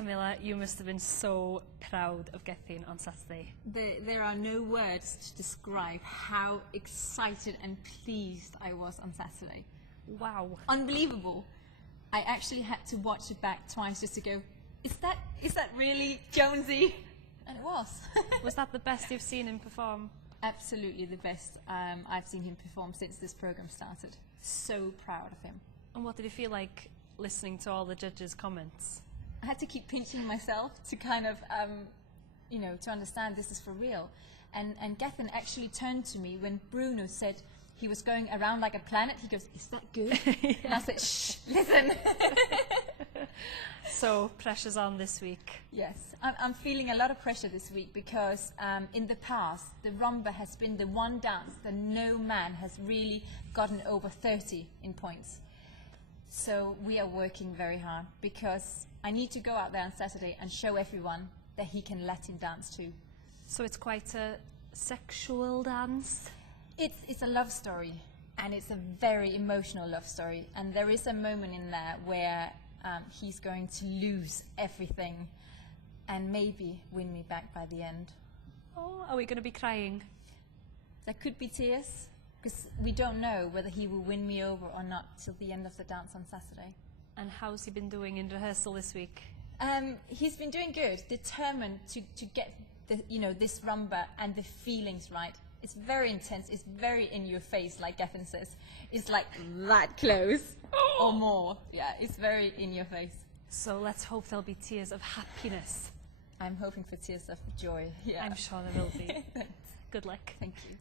Camilla, you must have been so proud of Gethin on Saturday. There are no words to describe how excited and pleased I was on Saturday. Wow. Unbelievable. I actually had to watch it back twice just to go, is that really Jonesy? And it was. Was that the best you've seen him perform? Absolutely the best I've seen him perform since this program started. So proud of him. And what did it feel like listening to all the judges' comments? I had to keep pinching myself to kind of, to understand this is for real. And Gethin actually turned to me when Bruno said he was going around like a planet. He goes, is that good? Yeah. And I said, shh, listen. So, pressure's on this week. Yes, I'm feeling a lot of pressure this week because in the past, the rumba has been the one dance that no man has really gotten over 30 in points. So we are working very hard because I need to go out there on Saturday and show everyone that he can Latin dance too. So it's quite a sexual dance? It's a love story, and it's a very emotional love story. And there is a moment in there where he's going to lose everything and maybe win me back by the end. Oh, are we going to be crying? There could be tears, because we don't know whether he will win me over or not till the end of the dance on Saturday. And how's he been doing in rehearsal this week? He's been doing good, determined to get this rumba and the feelings right. It's very intense, it's very in your face, like Gethin says. It's like that close or more. Yeah, it's very in your face. So let's hope there'll be tears of happiness. I'm hoping for tears of joy. Yeah. I'm sure there will be. Good luck. Thank you.